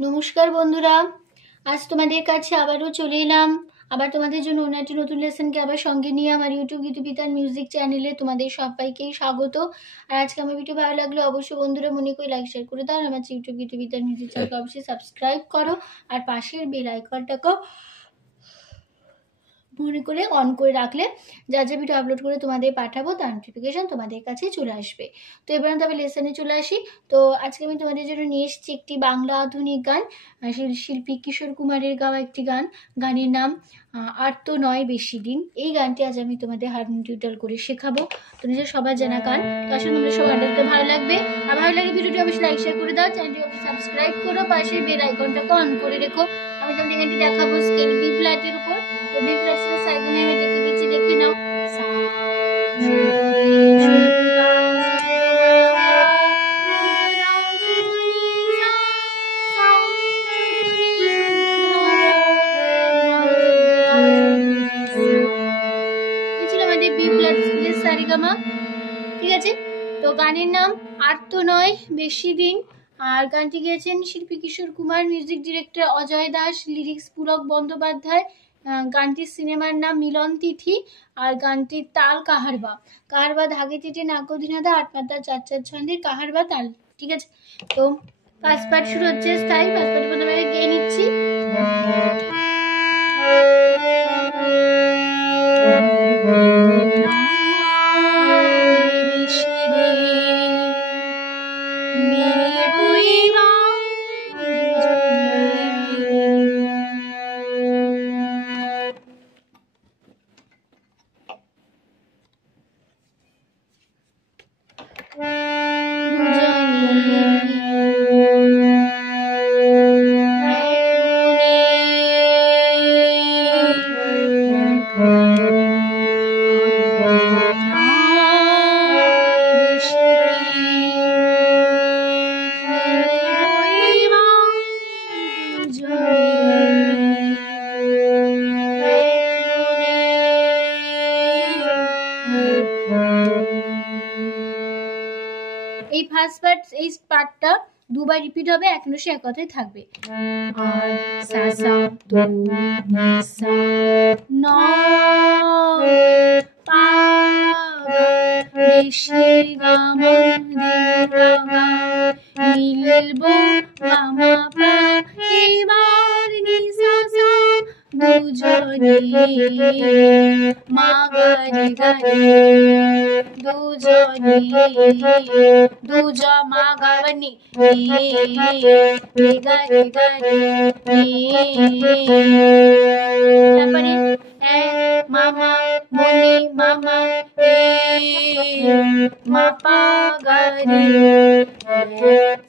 নমস্কার বন্ধুরা, আজ তোমাদের কাছে আবারও চলে এলাম। আবার তোমাদের জন্য অন্য একটি নতুন লেসনকে আবার সঙ্গে নিয়ে আমার ইউটিউব গীতুবিতান মিউজিক চ্যানেলে তোমাদের সবাইকেই স্বাগত। আর আজকে আমার ভিডিও ভালো লাগলে অবশ্যই বন্ধুরা মনে করে লাইক শেয়ার করে দাও। আর আমার ইউটিউব গীতুবিতান মিউজিক চ্যানেলকে অবশ্যই সাবস্ক্রাইব করো আর পাশের বেল আইকনটাকেও মনে করে অন করে রাখলে যা যা ভিডিও আপলোড করে তোমাদের পাঠাবো তার নোটিফিকেশন তোমাদের কাছে চলে আসবে। তো এবার তবে লেসনে চলে আসি। তো আজকে আমি তোমাদের জন্য নিয়ে এসেছি একটি বাংলা আধুনিক গান, শিল্পী কিশোর কুমারের গাওয়া একটি গান। গানের নাম আর তো নয় বেশি দিন। এই গানটি আজ আমি তোমাদের হারমোনিয়াম টিউটোরিয়াল করে শেখাবো। তো নিজের সবার জানা গান, তো আসলে তোমাদের সব গানটা ভালো লাগবে। আর ভালো লাগে ভিডিওটি অবশ্যই লাইক শেয়ার করে দাও, চ্যানেলটি অবশ্যই সাবস্ক্রাইব করো, পাশে বেল আইকনটাকে অন করে রেখো। আমি তোমাদের গানটি দেখাবো স্কেল বি ফ্ল্যাটের উপর। তো বি ফ্ল্যাট স্কেলের সাইডে আমি দেখে দিচ্ছি, দেখে নাও। ঠিক আছে, তো গানের নাম আর তো নয় বেশি দিন। আর গানটি গেয়েছেন শিল্পী Kishore Kumar, music director Ajay Das, lyrics Pulak Bandyopadhyay. গানটির সিনেমার নাম মিলন তিথি। আর গানটির তাল কাহারবা। কাহারবা ধাগে তিটে নাকদিনাদা ৮ মাত্রা ৪/৪ ছন্দের কাহারবা তাল। ঠিক আছে, তো ফার্স্ট পার্ট শুরু হচ্ছে স্টাইল। ফার্স্ট পার্ট প্রথমে গেয়ে নিচ্ছি। এই ফার্স্ট পার্ট, এই পার্টটা দুবার রিপিট হবে, এক নশে এক কথায় থাকবে। আর সা সা দো সা ন পা রে শি গা মা রে গা গা মিলব গা মা পা এবার নি সা সা দুজনে মা গা রে গা রে দুজনে দুজ মা গা নি রে গা রে গা রে। তারপরে মামা মনি মামা মা পা গা রে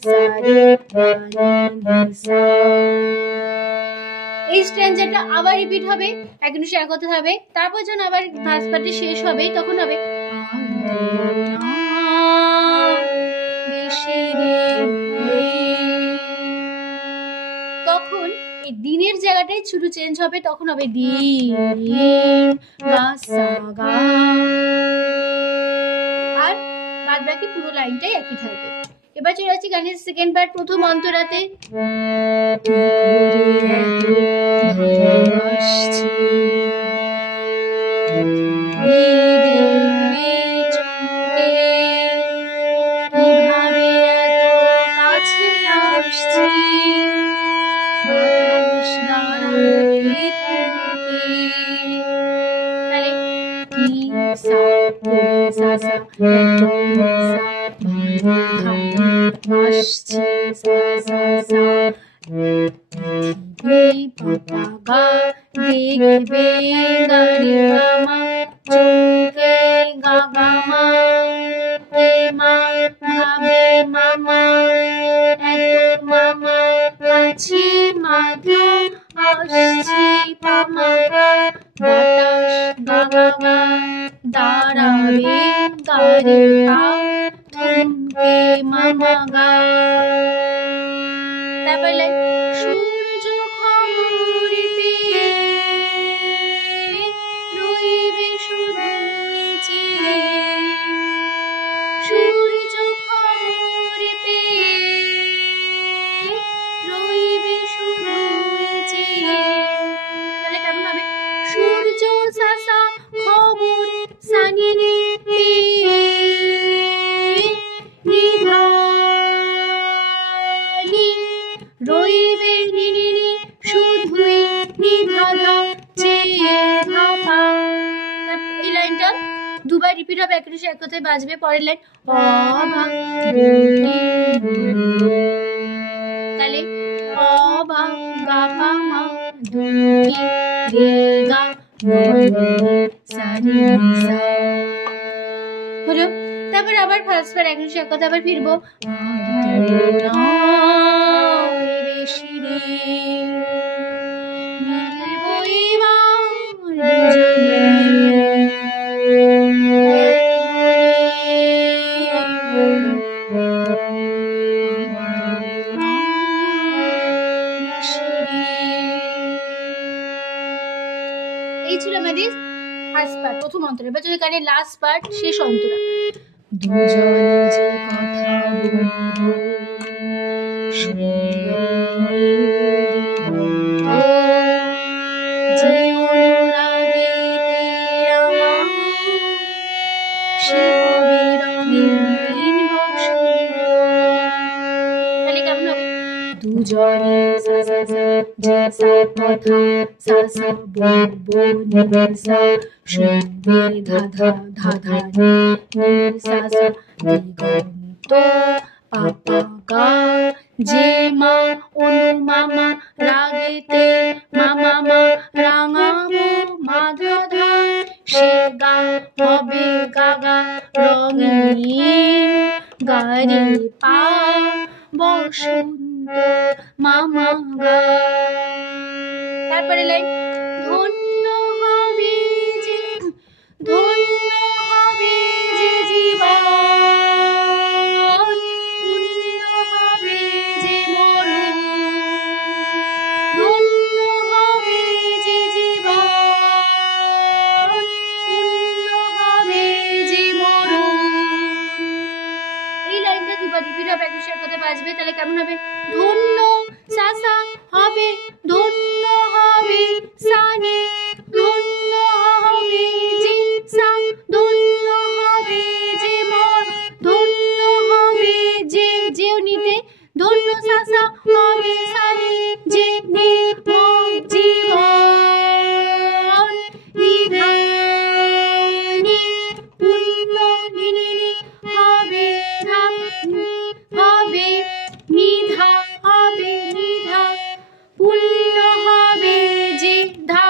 সা রে সা। এই স্ট্যান্জাটা আবার রিপিট হবে, এক নশে এক কথা হবে। তারপর যখন আবার ফার্স্ট পার্টে শেষ হবে তখন হবে তখন এই দিনের জায়গাটায় শুধু চেঞ্জ হবে, তখন হবে দিন গা সা গা। আর বাদ বাকি পুরো লাইনটাই একই থাকবে। এবার চলে আসছি গানের সেকেন্ড পার্ট, প্রথম অন্তরাতে। দেখবে গারে মামা চোখে গা গা মা মা ভাবে মামা এত মামা কাছে মাধু আসছে পামা বাতাস গা গা গা দাঁড়াবে গারে গা থমকে মামা গা। তারপরে সূর্য খবর পেয়ে রইবে শুধুই চেয়ে। সূর্য খবর পেয়ে রইবে রইবে নি নি নি শুধুই নি ধা ধা চেয়ে ধা পা। এই লাইনটা দুবার রিপিট হবে, একটু এক কথায় বাজবে। পরের লাইন অভাগ, তাহলে অভাগ গা পা মা দুটি রে গা সা রে সা হলো। তারপর আবার ফার্স্ট বার একটু এক কথা আবার ফিরবো। বেশি রে এই ছিল আমাদের ফার্স্ট পার্ট, প্রথম অন্তরা। এবার যদি গানের লাস্ট পার্ট, শেষ অন্তরা। দুজনে যে কথা বলবো যে অনুরাগীতে আমার সে হবে রঙিন বসন্ত। তাহলে কেমন হবে? দুজনে সা সা সা যে সা কথা সা সা বলবো নি সা শুনবে ধা ধা ধা ধা নি সা সা দিগন্ত পা পা গা যে মা অনু মামা রাগেতে মামা মা রাঙাবো মা ধা ধা সে গা হবে গা গা রঙিন গারে পা বসন্ত মামা গা। তারপরে লাইন ধন্য হবে যে ধন্য হবে যে জীবন পুণ্য হবে যে মরণ ধন্য হবে যে জীবন পুণ্য হবে যে মরণ। এই লাইনটা দুবার রিপিট হবে, এক বিষয়ের কথা বাজবে। তাহলে কেমন হবে? ধন্য সা সা হবে ধন্য হবে সানি ধন্য হবে যে সা ধন্য হবে যে মন ধন্য হবে যে যেও নিতে ধন্য সা সা হবে সানি যে নে মন জীবন নিধানি পুণ্য নি হবে ধা হবে নিধা হবে নিধা পুণ্য হবে যে ধা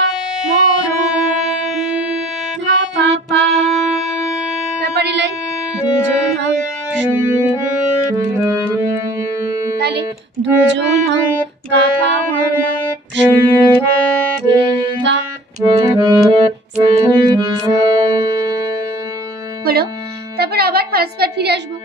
মরণ ধা পা পা। তারপরে লাইন দুজনা তাহলে দুজনা গা পা মা শুদ্ধ রে গা হলো। তারপর আবার ফার্স্ট পার্ট ফিরে আসবো।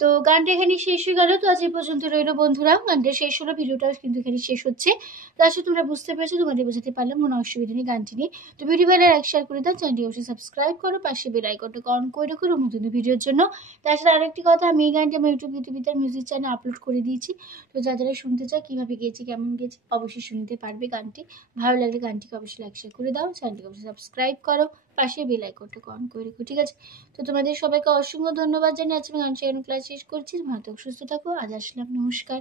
তো গানটা এখানে শেষ হয়ে গেল। তো আজ এই পর্যন্ত রইল বন্ধুরা, গানটা শেষ হলো, ভিডিওটাও কিন্তু এখানে শেষ হচ্ছে। তো আসলে তোমরা বুঝতে পেরেছো, তোমাদের বোঝাতে পারলাম, কোনো অসুবিধা নেই গানটি নিয়ে। তো ভিডিও ভালো লাইক শেয়ার করে দাও, চ্যানেলটি অবশ্যই সাবস্ক্রাইব করো, পাশে বেল আইকনটা অন করে রাখো নতুন ভিডিওর জন্য। তার সাথে আরেকটি কথা, আমি এই গানটা আমার ইউটিউবে মিউজিক চ্যানেলে আপলোড করে দিয়েছি। তো যারা শুনতে চায় কীভাবে গেয়েছি কেমন গেয়েছি অবশ্যই শুনতে পারবে গানটি। ভালো লাগলে গানটিকে অবশ্যই লাইক শেয়ার করে দাও, চ্যানেলটিকে অবশ্যই সাবস্ক্রাইব করো, পাশে বেল আইকনটা অন করে রেখো, ঠিক আছে? তো তোমাদের সবাইকে অসংখ্য ধন্যবাদ জানিয়ে আজকে গান শেখানোর ক্লাস শেষ করছি। ভালো থাকো, সুস্থ থাকো, আজ আসলাম, নমস্কার।